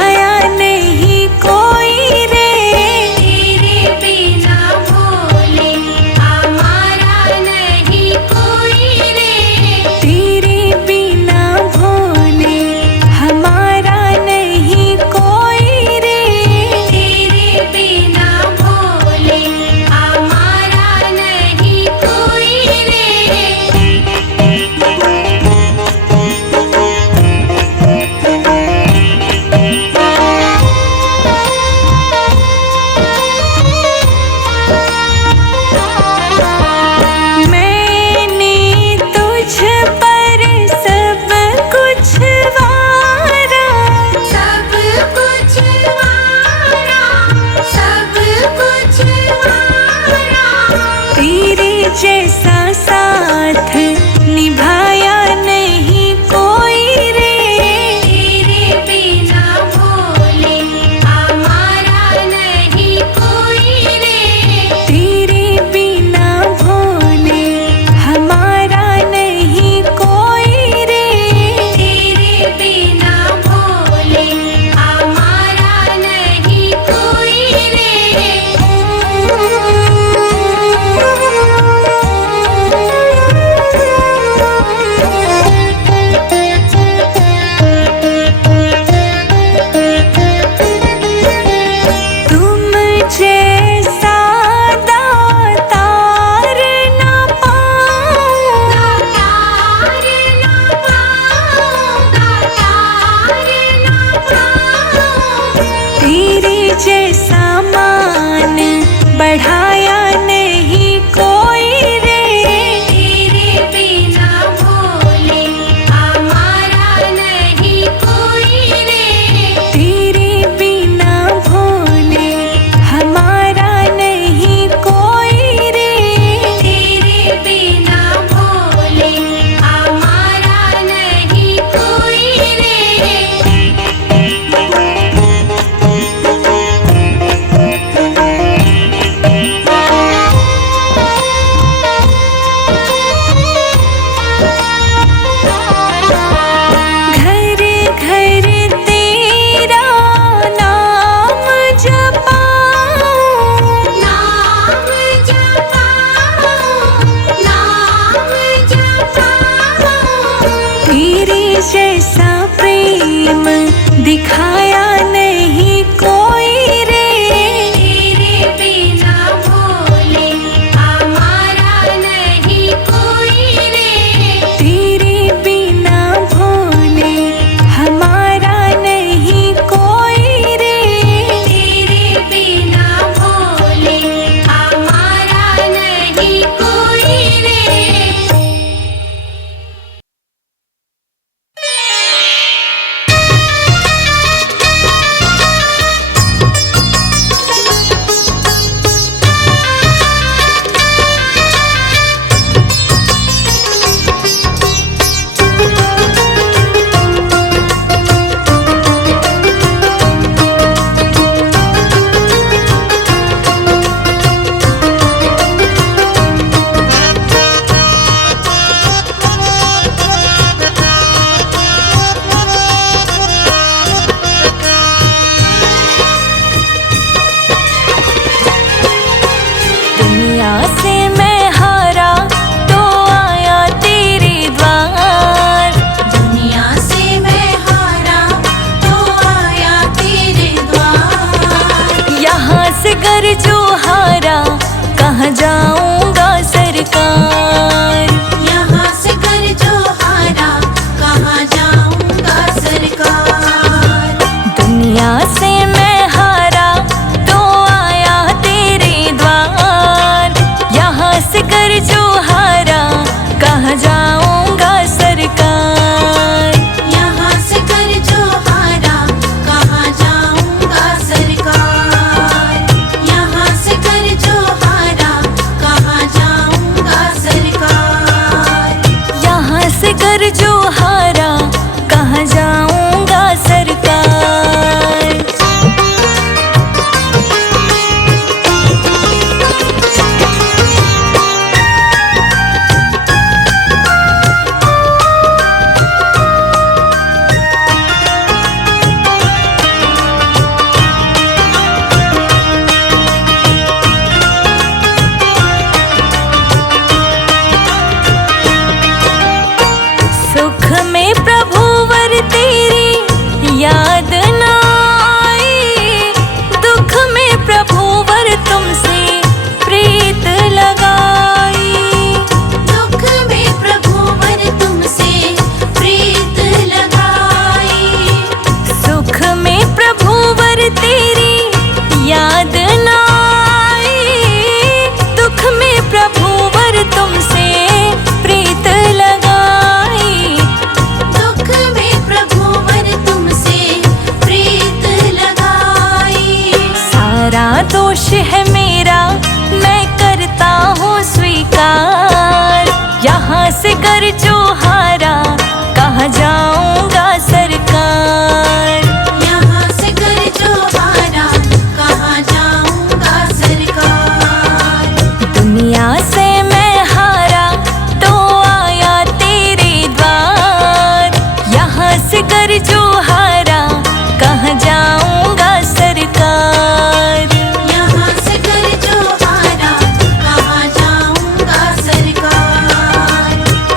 निभाया नहीं कोई रे। तेरे बिना भोले हमारा नहीं कोई रे। तेरे बिना भोले हमारा नहीं कोई रे। तेरे बिना भोले हमारा नहीं कोई रे। मैंने तुझ पर सब कुछ वारा। सब कुछ वारा, सब कुछ वारा। तेरे जैसा साथ निभाया नहीं कोई रे। तेरे बिना भोले हमारा नहीं कोई रे। तेरे बिना भोले हमारा नहीं कोई रे। तेरे बिना भोले हमारा नहीं कोई रे। तुम जैसा दातार न पाऊं। दातार ना पाऊं, दातार ना पाऊं। तेरे जैसा मान बढ़ाया नहीं कोई रे। तेरे बिना भोले हमारा नहीं कोई रे। तेरे बिना भोले हमारा नहीं कोई रे। तेरे बिना भोले हमारा नहीं कोई रे। घर घर तेरा नाम जपाऊं। नाम जपाऊं, नाम जपाऊं। तेरे जैसा प्रेम दिखाया नहीं कोई रे। तेरे बिना भोले हमारा नहीं कोई रे। तेरे बिना भोले हमारा नहीं कोई रे। तेरे बिना भोले हमारा नहीं कोई रे। दुनिया से मैं हारा तो आया तेरे द्वार। दुनिया से मैं हारा तो आया तेरे द्वार। यहाँ से कर जो हारा कहाँ जाऊंगा सरकार। यहाँ से कर जो हारा कहाँ जाऊंगा सरकार। दुनिया से मैं हारा तो आया तेरे द्वार। यहाँ से कर जो हारा कहाँ जाऊंगा सरकार। यहाँ से कर जो हारा कहाँ जाऊंगा सरकार। यहाँ से कर जो हारा कहाँ दोष है मेरा, मैं करता हूँ स्वीकार। यहाँ से कर जो हारा, कहाँ जाऊँगा सरकार। यहाँ से कर जो हारा, कहाँ जाऊँगा सरकार। दुनिया से मैं हारा तो आया तेरे द्वार। यहाँ से कर जो हारा, कहाँ जाऊँगा सरकार। यहाँ से कर जो हारा, कहाँ जाऊँगा सरकार।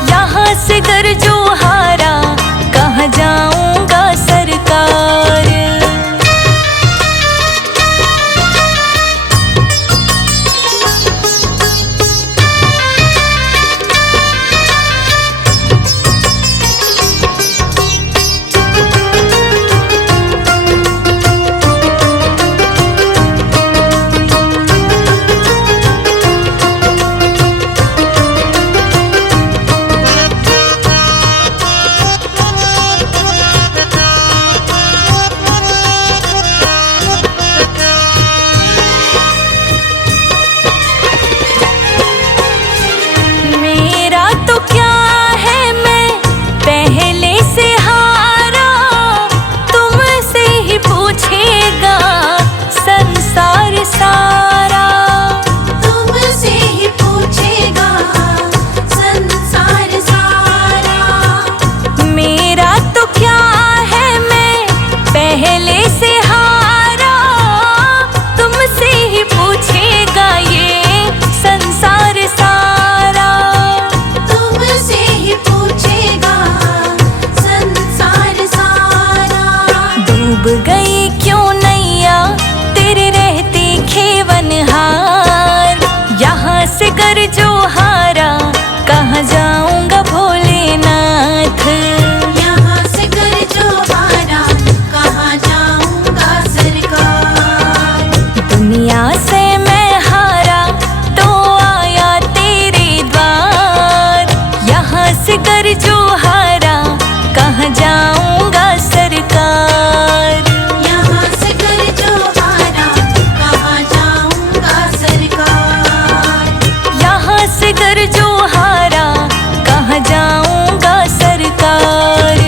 यहाँ से कर जो हारा, कहाँ जाऊँगा सरकार। मेरा तो क्या है, मैं पहले से हारा। तुमसे ही पूछेगा संसार सारा। तुमसे ही पूछेगा संसार सारा। मेरा तो क्या है, मैं पहले से हारा। तुमसे ही पूछेगा ये संसार सारा। तुमसे ही पूछेगा संसार सारा। डूब गई क्यों नैया, तेरे रहते खेवनहार। यहाँ से कर जो हारा, कहाँ जाऊँगा भोलेनाथ। यहाँ से कर जो हारा, कहाँ जाऊँगा सरकार। दुनिया से मैं हारा तो आया तेरे द्वार। यहाँ से कर जो हारा, कहाँ जाऊँगा सरकार। यहाँ से कर जो हारा, कहाँ जाऊँगा सरकार। यहाँ से कर जो हारा, कहाँ जाऊँगा सरकार।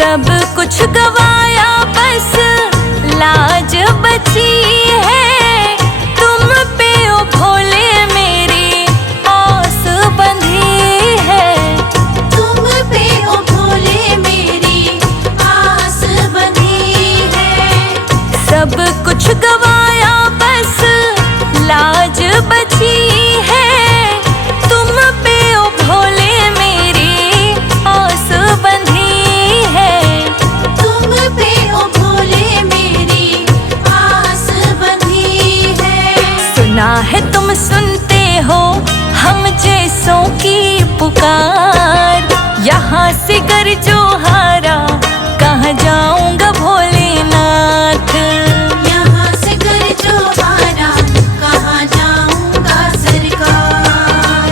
सब कुछ गवाया, बस लाज बची है। तुम पे ओ भोले मेरी आस बंधी है। तुम पे ओ भोले मेरी आस बंधी है। सब कुछ गवाया, बस लाज बची है। तुम पे ओ भोले मेरी आस बंधी है। तुम पे ओ भोले मेरी आस बंधी है। सुना है तुम सुनते हो हम जैसों की पुकार। यहाँ से कर जो हारा, कहाँ जाऊँगा भोलेनाथ। यहाँ से कर जो हारा, कहाँ जाऊँगा सरकार।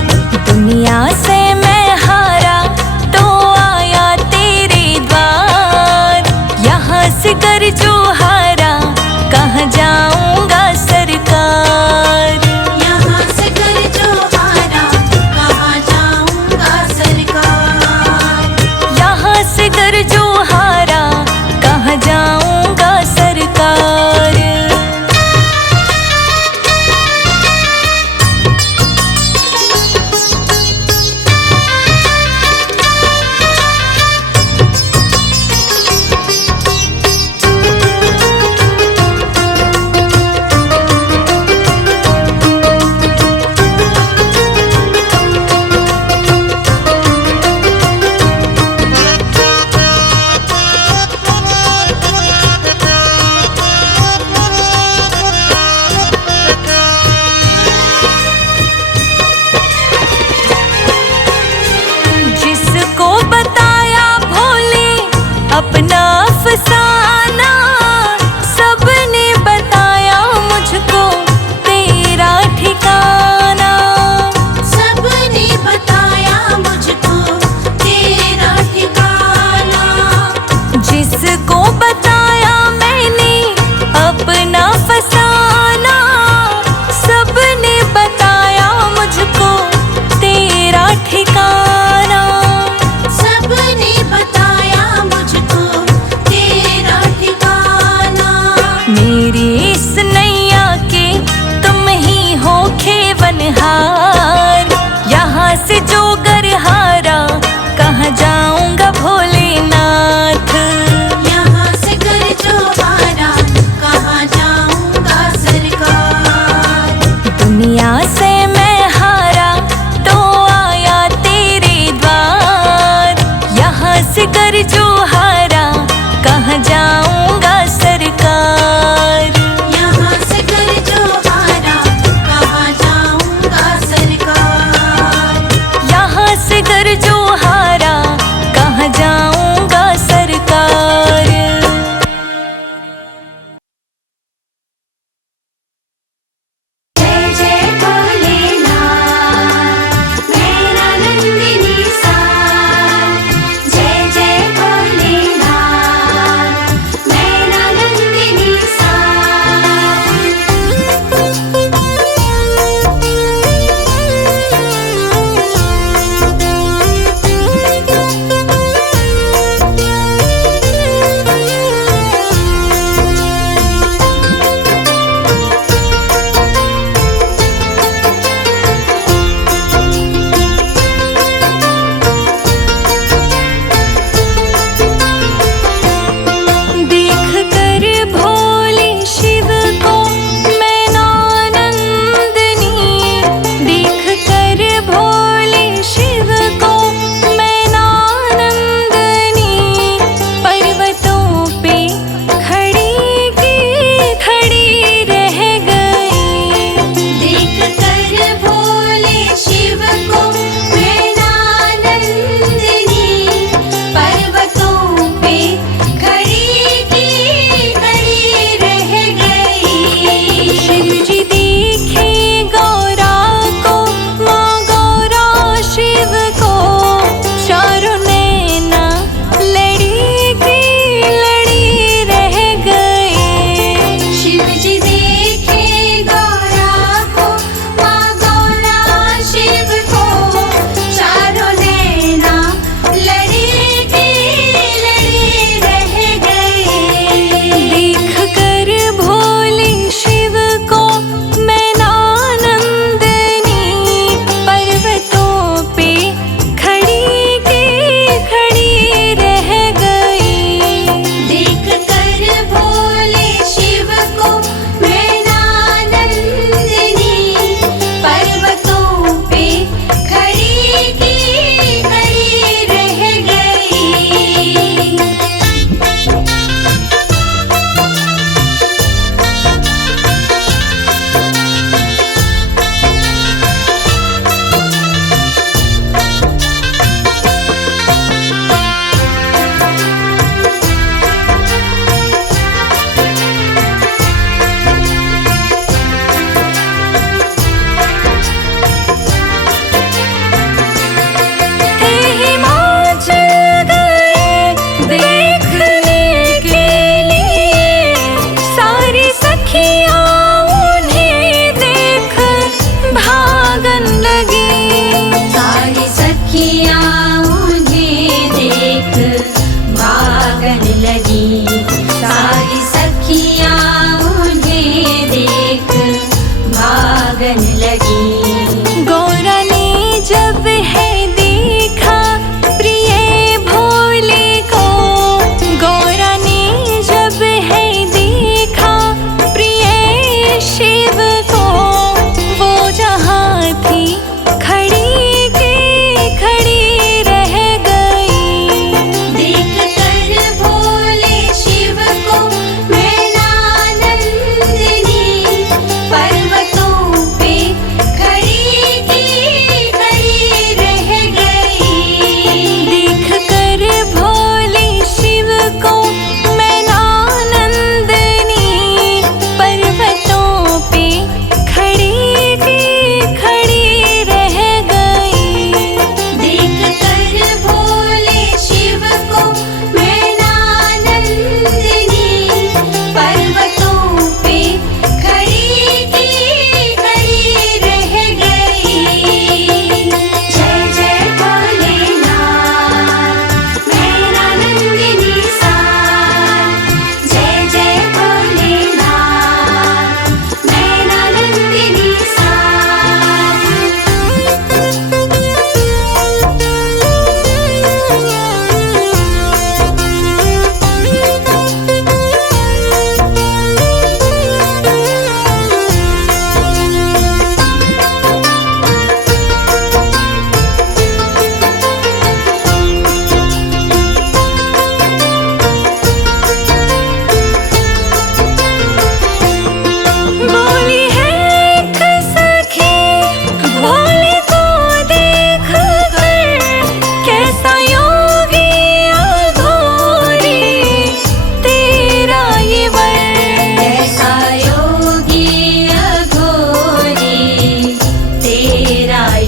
दुनिया से मैं हारा तो आया तेरे द्वार। यहाँ से कर जो हारा, कहाँ जाऊँगा सरकार। यहाँ से कर जो हारा, कहाँ जाऊँगा सरकार। यहाँ से कर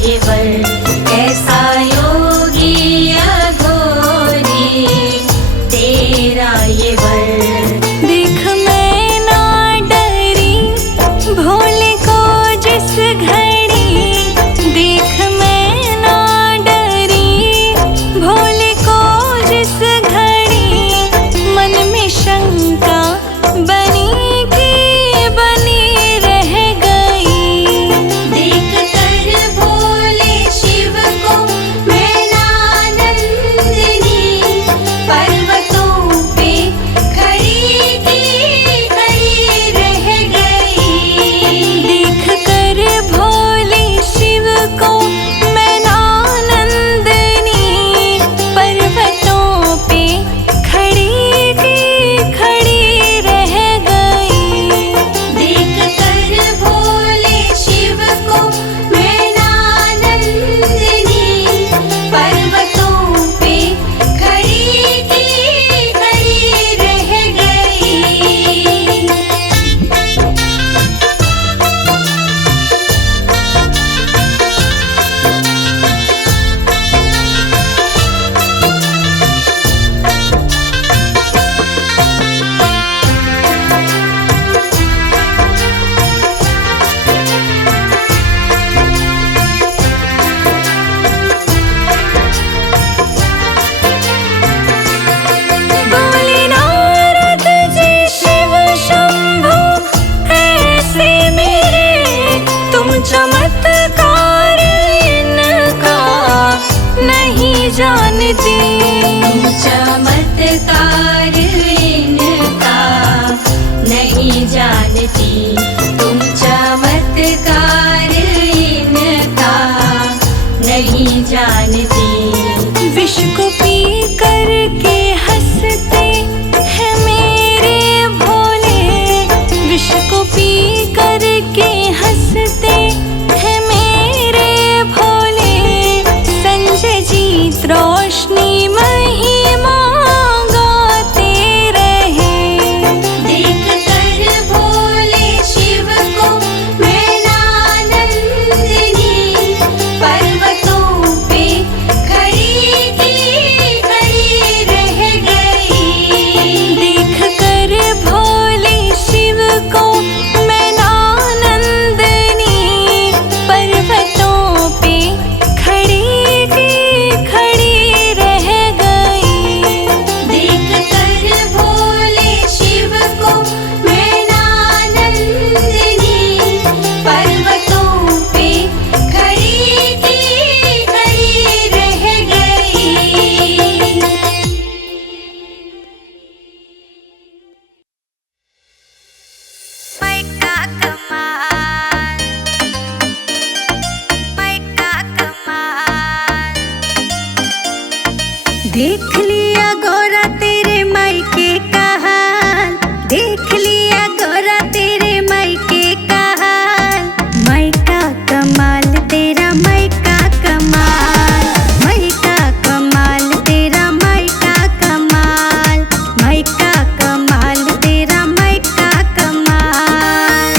ये वर, कैसा योगी अघोरी तेरा ये वर। देख मैं ना डरी भोले को जिस घड़ी, देख मैं ना डरी भोले को जिस घड़ी, मन में शंका बनी की बनी रह गई। देख कर भोले शिव को मैनानंदिनी, पर्वतों पे खड़ी की खड़ी रह गई। देख कर भोले शिव को मैनानंदिनी, पर्वतों पे खड़ी की खड़ी रह गई। देख कर भोले शिव को मैनानंदिनी, पर्वतों पे खड़ी की खड़ी रह गई। बोले नारद जी शिव शंभु ऐसे मेरे, तुम चमत्कार इनका नहीं जानती। चमत्कार इनका नहीं जानती, तुम चमत्कार इनका नहीं जानती। विष को पी करके हंसते हैं मेरे भोले, विष को पी करके हंसते हैं मेरे भोले। संजय जीत रोशनी महिमा गाते रहे। देख कर भोले शिव को मैनानंदिनी, पर्वतों पे खड़ी की खड़ी रह गई। देख कर भोले शिव को मैनानंदिनी, पर्वतों पे खड़ी की खड़ी रह गई। देख कर भोले शिव को मैनानंदिनी, पर्वतों पे खड़ी की खड़ी रह गई। पैका कमाल, पैका कमाल। देख लिया गौरा तेरे मायके का हाल, देख लिया गौरा तेरे मायके का हाल। मायका कमाल तेरा मायका कमाल, मायका कमाल तेरा मायका कमाल, मायका कमाल तेरा मायका कमाल।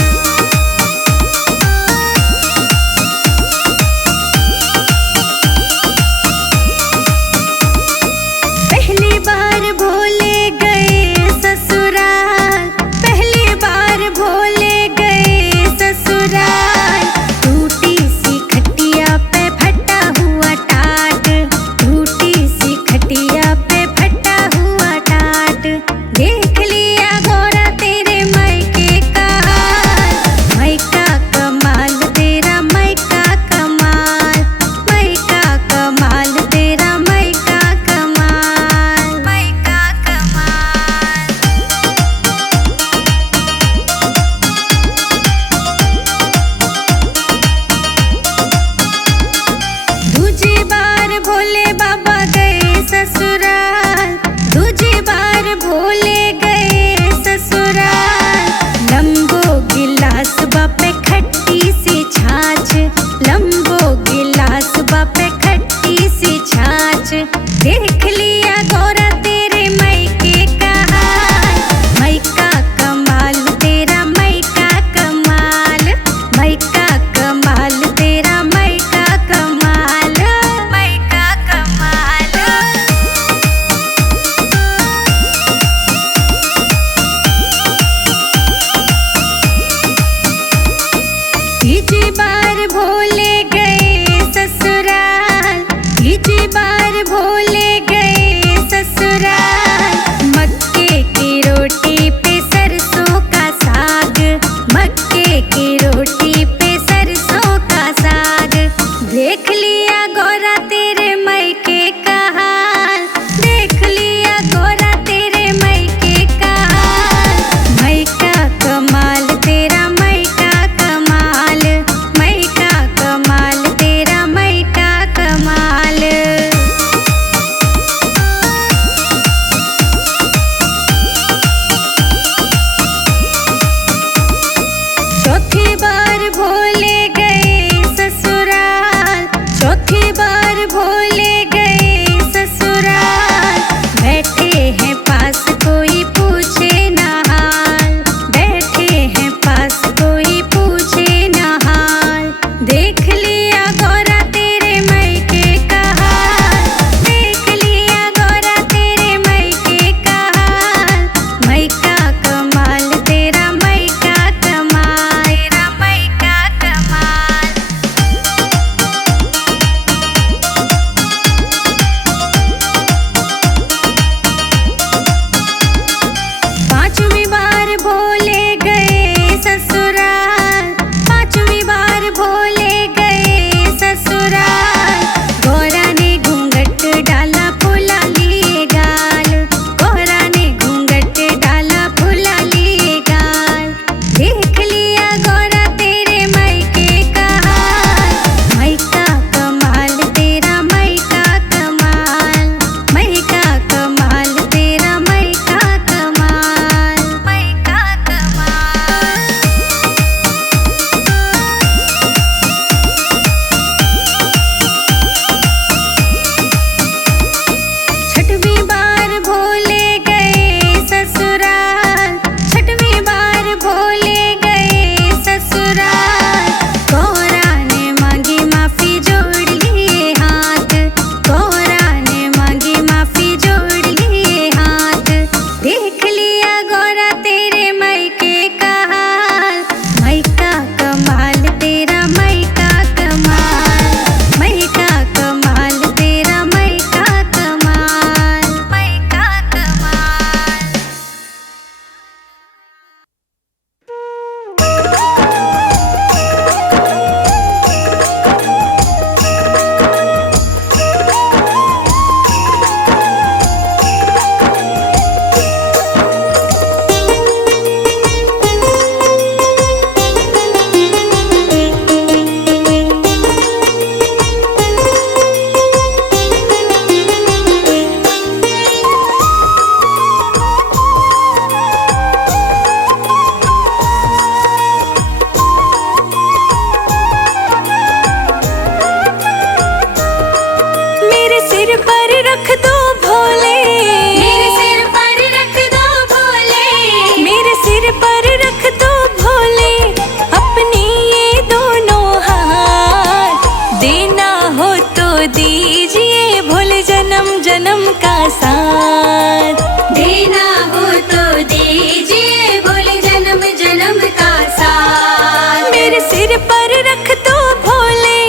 देना हो तो दीजिए भोले जन्म जन्म का साथ। देना हो तो दीजिए भोले जन्म जन्म का साथ। मेरे सिर पर रख दो भोले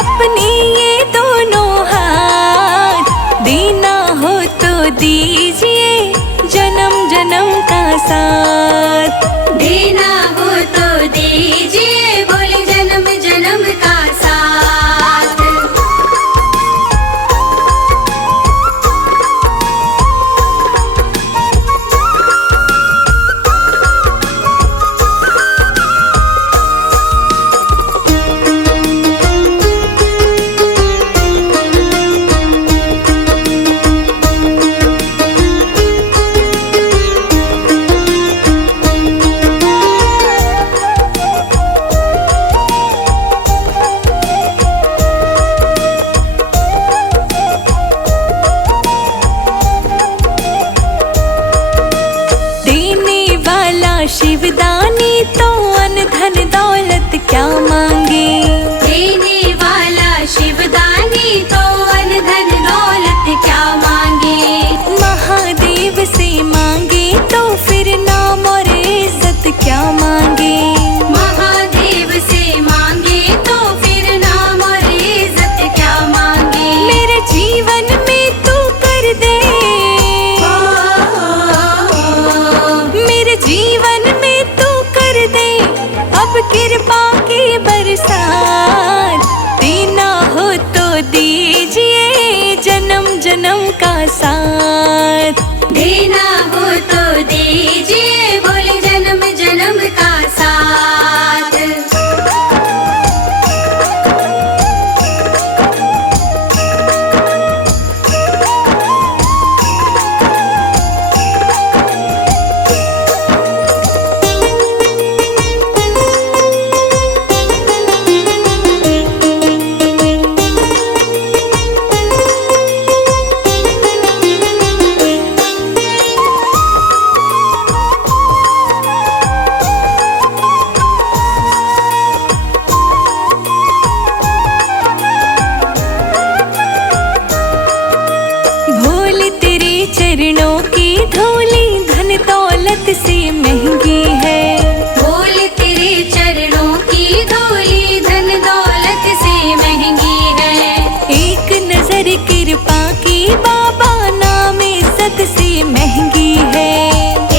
अपनी ये दोनों हाथ। देना हो तो दीजिए जन्म जन्म का साथ। देना हो तो दीजिए भोले जन्म जन्म का साथ। शिवदानी तो अन धन दौलत क्या मांगे। देने वाला शिवदानी तो अन धन दौलत क्या मांगे। महादेव से मांगे तो फिर नाम और इज्जत क्या मांगे। महादेव से मांगे तो फिर नाम और इज्जत क्या मांगे। मेरे जीवन में तू कर दे, मेरे जीवन में तू कर दे अब कृपा की बरसात। देना हो तो दीजिए जन्म जन्म का साथ। देना हो तो दीजिए भोले जन्म जन्म का साथ। चरणों की धूली धन दौलत से महंगी है। भोले तेरे चरणों की धूली धन दौलत से महंगी है। एक नजर कृपा की बाबा नाम इज्जत से महंगी है।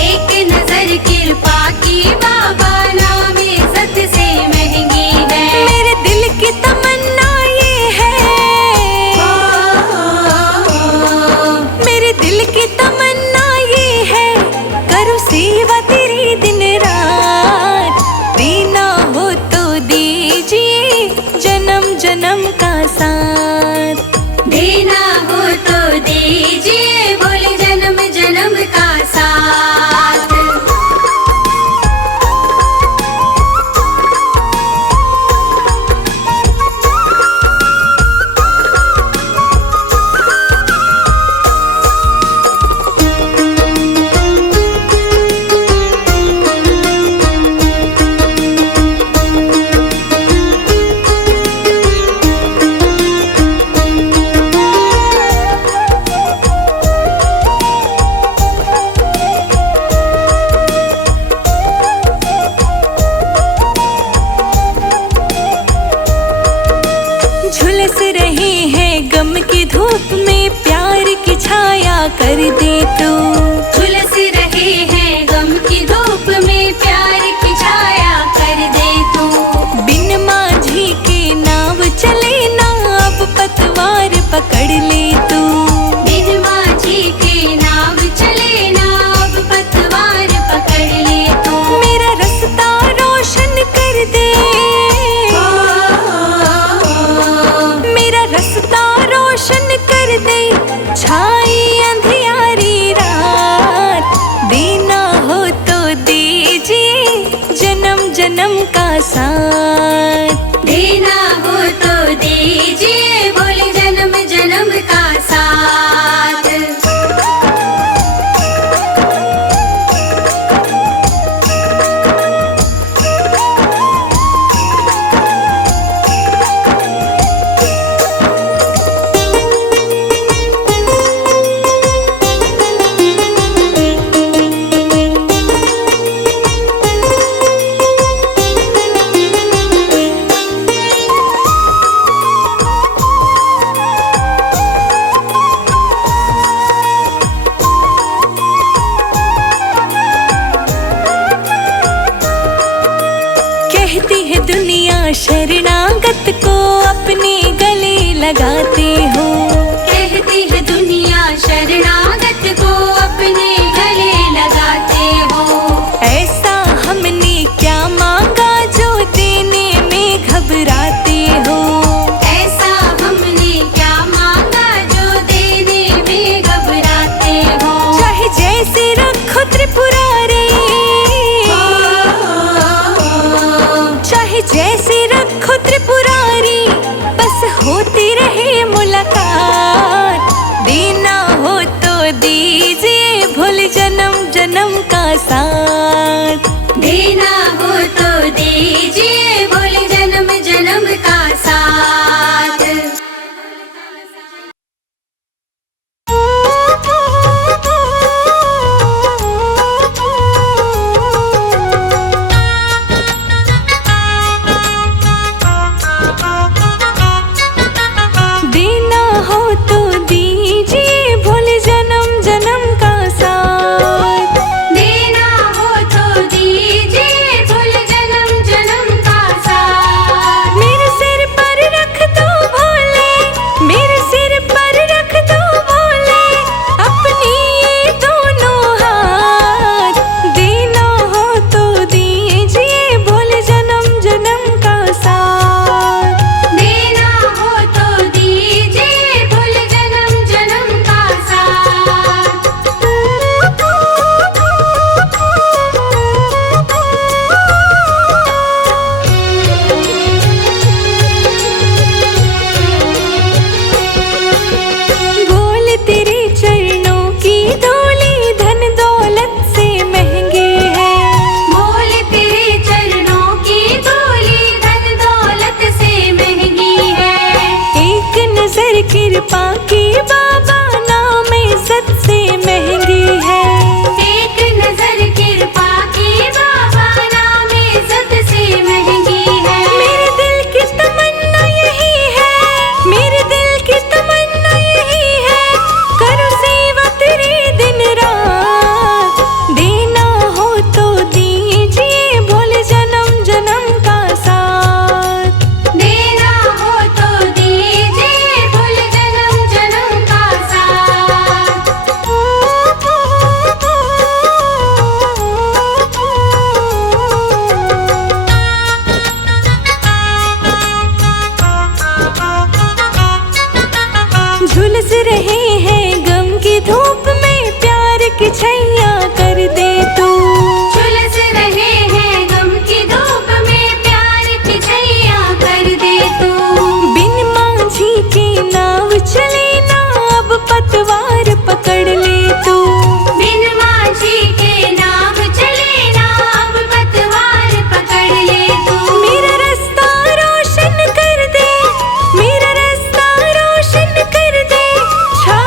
एक नजर कृपा की बाबा नाम इज्जत से महंगी है। मेरे दिल की तमन्ना ये है, मेरे दिल की तमन्ना ये है करूँ सेवा तेरी दिन रात। देना हो तो दीजिए जन्म जन्म का साथ। देना हो तो दीजिए भोले जन्म जन्म का साथ। कृपा की बाबा नाम इज्जत से महंगी है। एक नजर कृपा की बाबा नाम इज्जत से महंगी है। मेरे दिल की तमन्ना यही है, मेरे दिल की तमन्ना यही है, करूं सेवा तेरी दिन रात। देना हो तो दीजिए भोले जन्म जन्म का साथ। देना हो तो दीजिए भूल जन्म जन्म का साथ। झुलस रहे हैं गम की धूप में, प्यार की छैया कर दे तू। झुलस रहे हैं गम की धूप में, प्यार की छैया कर दे तू। बिन मांझी के नाव चले ना, अब पतवार पकड़ ले तू। बिन माझी के नाव चले ना, अब पतवार पकड़ ले तू। मेरा रास्ता रोशन कर दे, मेरा रास्ता रोशन कर दे, छा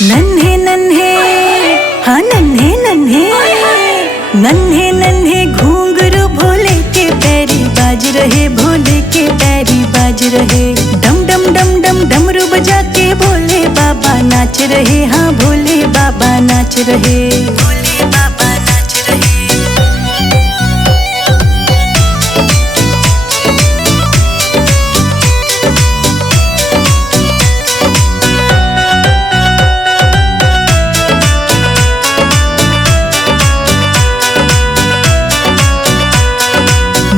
नन्हे नन्हे, हाँ नन्हे नन्हे, नन्हे नन्हे घूंघरू भोले के पैरी बाज रहे, भोले के पैरी बाज रहे। डम डम डम डम डमरू बजा के भोले बाबा नाच रहे, हाँ भोले बाबा नाच रहे, भोले बाबा नाच रहे।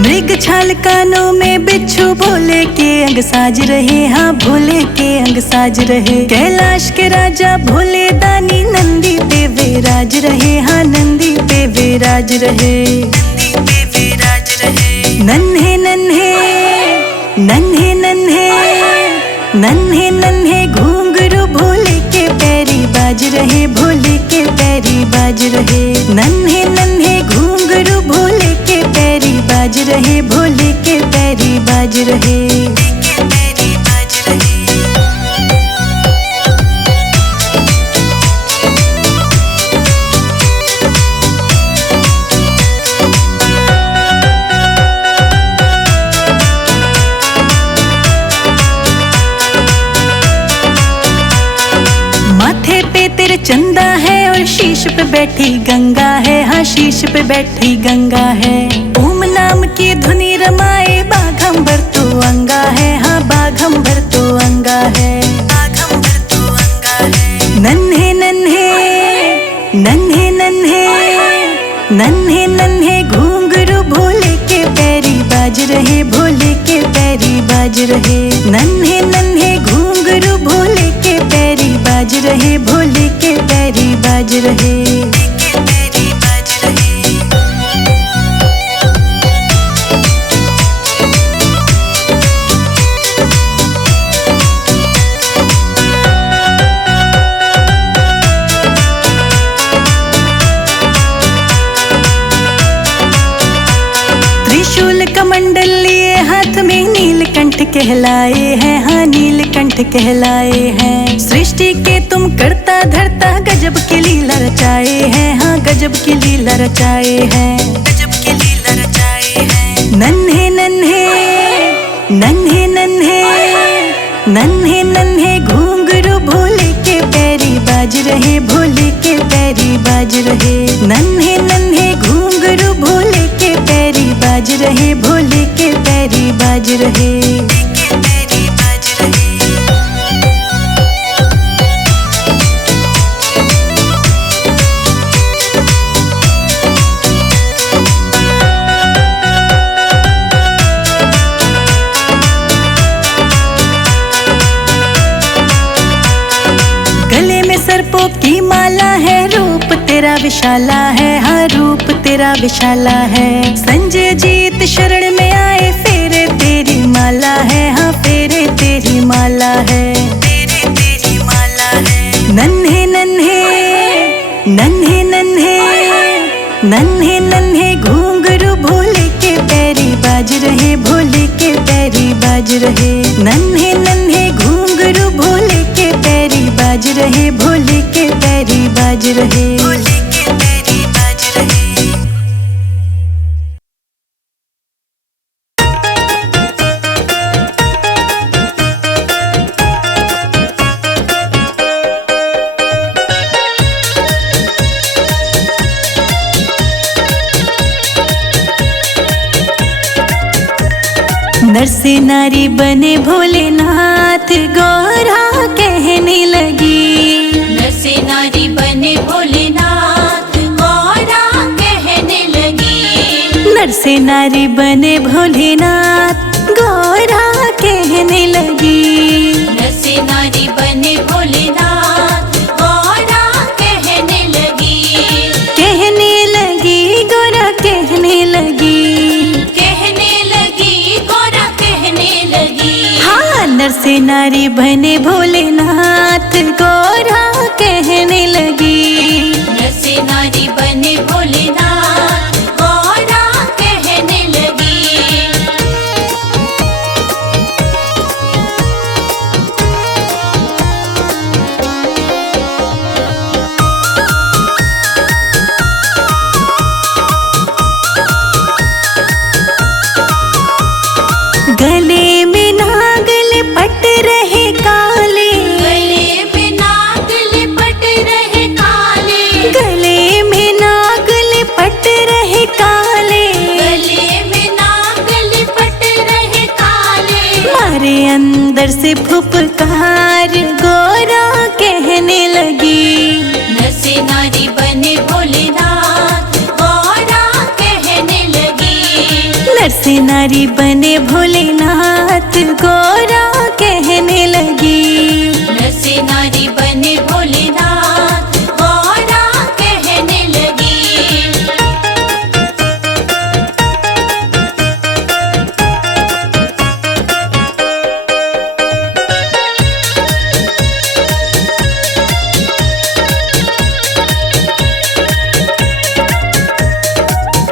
मृग छाल कानों में बिच्छू भोले के अंग साज रहे, हाँ भोले के अंग साज रहे। कैलाश के राजा भोले दानी नंदी पे विराज रहे, हाँ नंदी पे विराज रहे, नंदी पे विराज रहे। नन्हे नन्हे, नन्हे नन्हे, नन्हे नन्हे घूंघरू भोले के पैरी बाज रहे, भोले के पैरी बाज रहे। नन्हे नन्हे घूंघरू भोले के पैरी बाज रहे, भोले के पैरी बाज रहे, के पैरी बाज रहे। माथे पे तेरे चंदा है और शीश पे बैठी गंगा है, हाँ शीश पे बैठी गंगा है। ओम नाम की धुनी रमाए बाघंबर तो अंगा है, हाँ बाघंबर तो अंगा है, बाघंबर तो अंगा है। नन्हे नन्हे, नन्हे नन्हे, नन्हे नन्हे घूंघरू भोले के पैरी बाज रहे, भोले के पैरी बाज रहे। नन्हे नन्हे घूंघरू भोले के पैरी बाज रहे, भोले के पैरी बाज रहे, के पैरी बाज रहे। त्रिशूल कमंडल लिए हाथ में नीलकंठ कहलाए हैं, हाँ नीलकंठ कहलाए हैं। सृष्टि के तुम करता धरता गजब की लीला रचाए हैं, हाँ गजब की लीला रचाए हैं, गजब की लीला रचाए हैं। नन्हे नन्हे, नन्हे नन्हे, नन्हे नन्हे घूंघरू भोले के पैरी बाज रहे, भोले के पैरी बाज रहे। नन्हे नन्हे घूंघरू भोले के पैरी बाज रहे, भोले के पैरी बाज रहे, के पैरी बाज रहे। गले में सर्पों की माला है, रूप तेरा विशाला है, हाँ रूप तेरा विशाला है। संजय जीत शरण में आए, फेरे तेरी माला है, हाँ फेरे तेरी माला है, फेरे तेरी माला है। नन्हे नन्हे, नन्हे नन्हे, नन्हे नन्हे घूंघरू भोले के पैरी बाज रहे, भोले के पैरी बाज रहे। नन्हे नन्हे घूंघरू भोले के पैरी बाज रहे, भोले के पैरी बाज रहे, भोले के पैरी बाज रहे। नर से नारी बने भोलेनाथ, गौरा कहने लगी। नर से नारी बने भोलेनाथ, गौरा कहने लगी। नर से नारी बने भोलेनाथ, गौरा कहने लगी। नर से नारी बने भोलेनाथ, गौरा कहने लगी। कहने लगी, गौरा कहने लगी, कहने लगी, गौरा कहने लगी। हाँ नर से नारी बने भोलेनाथ, गौरा कहने लगी। नर से नारी बने भोलेनाथ, गौरा कहने लगी। मारे अंदर से फुफकार, गोरा कहने लगी नर से नारी बने भोलेनाथ, गौरा कहने लगी। नर से नारी बने भोलेनाथ, गोरा कहने लगी। नर से नारी बने भोलेनाथ, गौरा कहने लगी।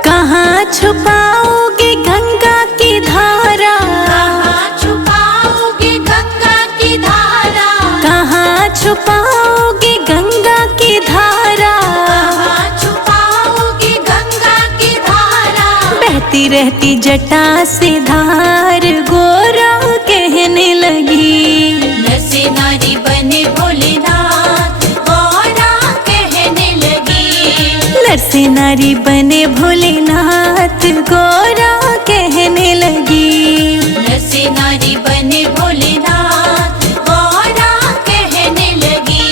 कहाँ छुपाओगे गंगा की धारा, कहाँ छुपाओगे गंगा की धारा, कहाँ छुपाओगे गंगा की धारा। कहाँ छुपाओगे गंगा की धारा। बहती रहती जटा से धार, गोरा कहने लगी नर से नारी बने भोलेनाथ, गौरा कहने लगी। नर से नारी बने भोलेनाथ, गोरा कहने लगी। नर से नारी बने भोलेनाथ, गौरा कहने लगी।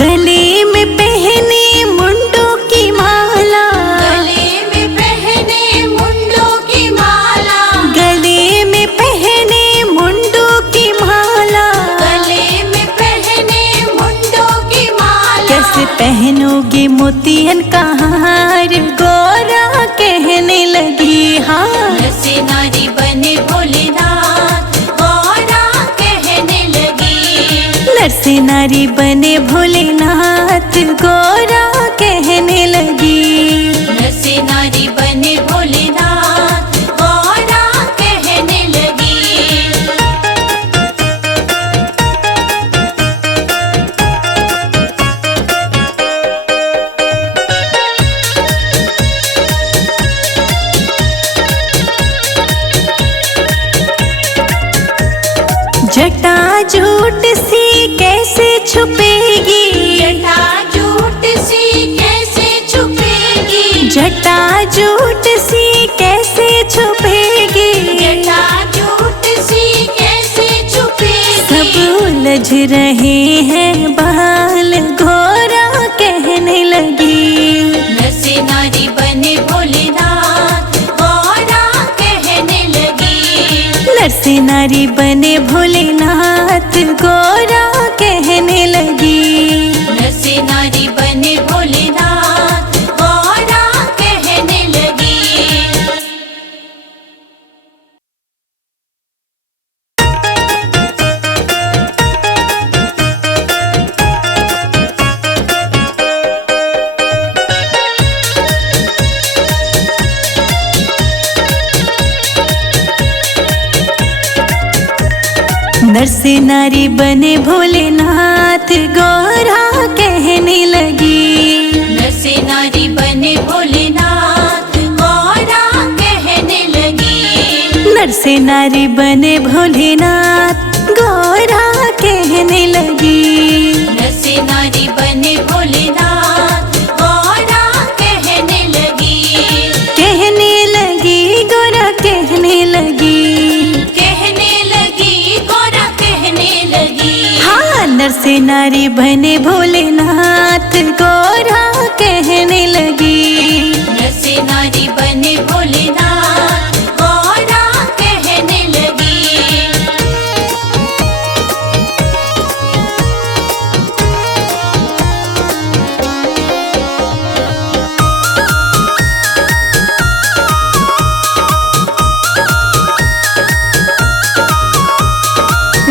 गले में पहने मुंडों की माला, गले में पहने मुंडों की माला, गले में पहने मुंडों की माला। गले में पहने मुंडों की माला। कैसे पहनोगे मोतियन का हार, गोरा कहने लगी। हाँ, नर से नारी बने भोलेनाथ, गौरा कहने लगी। नर से नारी बने भोलेनाथ, गोरा कहने लगी। नर से नारी बने भोलेनाथ, गौरा कहने लगी। जटा झूठ सी कैसे छुपेगी, जटा झूठ सी कैसे छुपेगी, जटा झूठ सी कैसे छुपेगी। जटा झूठ सी कैसे छुपेगी। सब उलझ रहे हैं बाल, गोरा कहने लगी। नर से नारी बने भोलेनाथ, गौरा कहने लगी। नर से नारी बने भोलेनाथ, गोरा कहने लगी। नर से नारी बने भोलेनाथ, गौरा कहने लगी। नर से नारी बने भोलेनाथ, गोरा कहने लगी। नर से नारी बने भोलेनाथ, गौरा कहने लगी। नर से नारी बने भोलेनाथ, गोरा कहने लगी। नर से नारी बने भोलेनाथ, गौरा कहने लगी। कहने लगी, गोरा कहने लगी। कहने लगी, गौरा कहने लगी। हाँ, नर से नारी बने भोलेनाथ, गोरा कहने लगी। नर से नारी बने भोलेनाथ, गौरा कहने लगी।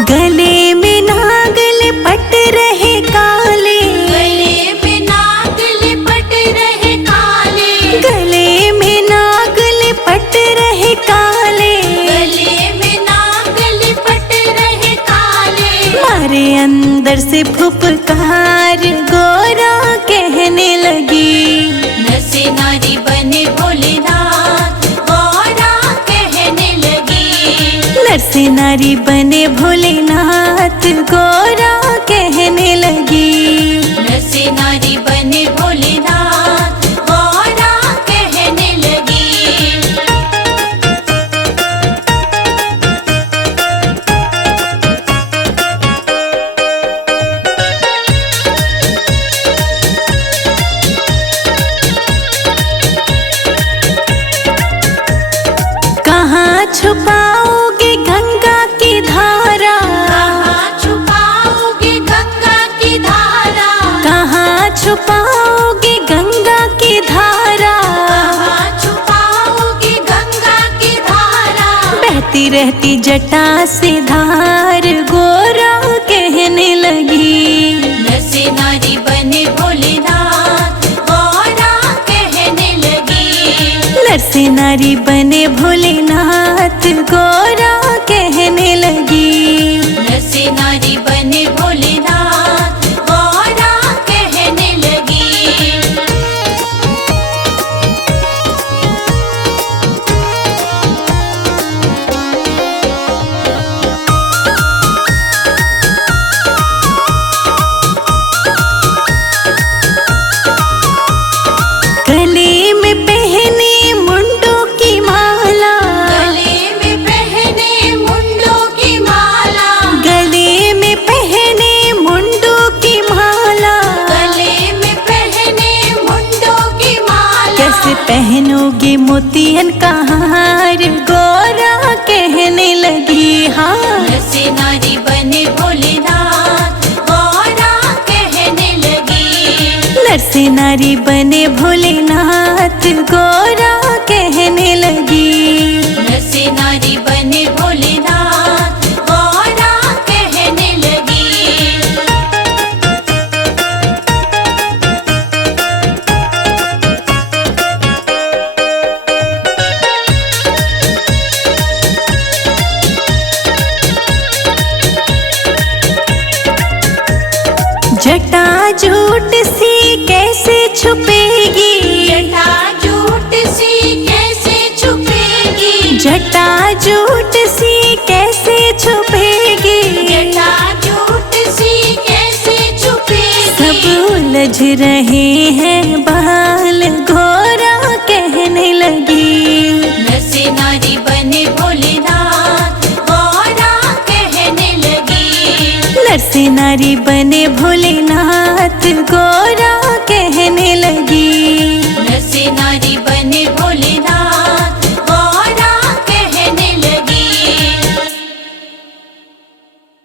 गले में नागल पट रहे काले, गले में नाग लिपट रहे काले, गले में नागल पट रहे काले। गले में नाग लिपट रहे काले। मारे अंदर से फुफकार, गोरा कहने लगी। नर से नारी बने भोलेनाथ, गौरा कहने लगी। से नारी बने भोलेनाथ गोरा कहने लगी। नर से नारी बने भोलेनाथ गौरा कहने लगी। कहाँ छुपाओगे गंगा की धारा, कहाँ छुपाओगे गंगा की धारा, कहाँ छुपाओगे गंगा की धारा, कहाँ छुपाओगे गंगा की धारा। बहती रहती जटा से धार गोरा कहने लगी। नर से नारी बने भोलेनाथ गौरा कहने लगी। नर से नारी बने भोलेनाथ गोरा कहने लगी। नर से नारी बने भोलेनाथ गौरा कहने लगी। गले में पहने मुंडों की माला, गले में पहने मुंडों की माला, गले में पहने मुंडों की माला, गले में पहने मुंडों की माला। कैसे पहनोगे मोतियन का हार गोरा कहने लगी। हाँ, नर से नारी बने भोलेनाथ गौरा कहने लगी। नर से नारी बने भोलेनाथ गोरा कहने लगी। नर से नारी बने भोलेनाथ गौरा कहने लगी। जटा झूठ सी कैसे छुपेगी, जटा झूठ सी कैसे छुपेगी, जटा झूठ सी कैसे छुपेगी, जटा झूठ सी कैसे छुपेगी। सब उलझ रहे हैं बाल घोरा कहने लगी। नर से नारी बने भोलेनाथ गौरा कहने लगी। नर से नारी बने भोलेनाथ गोरा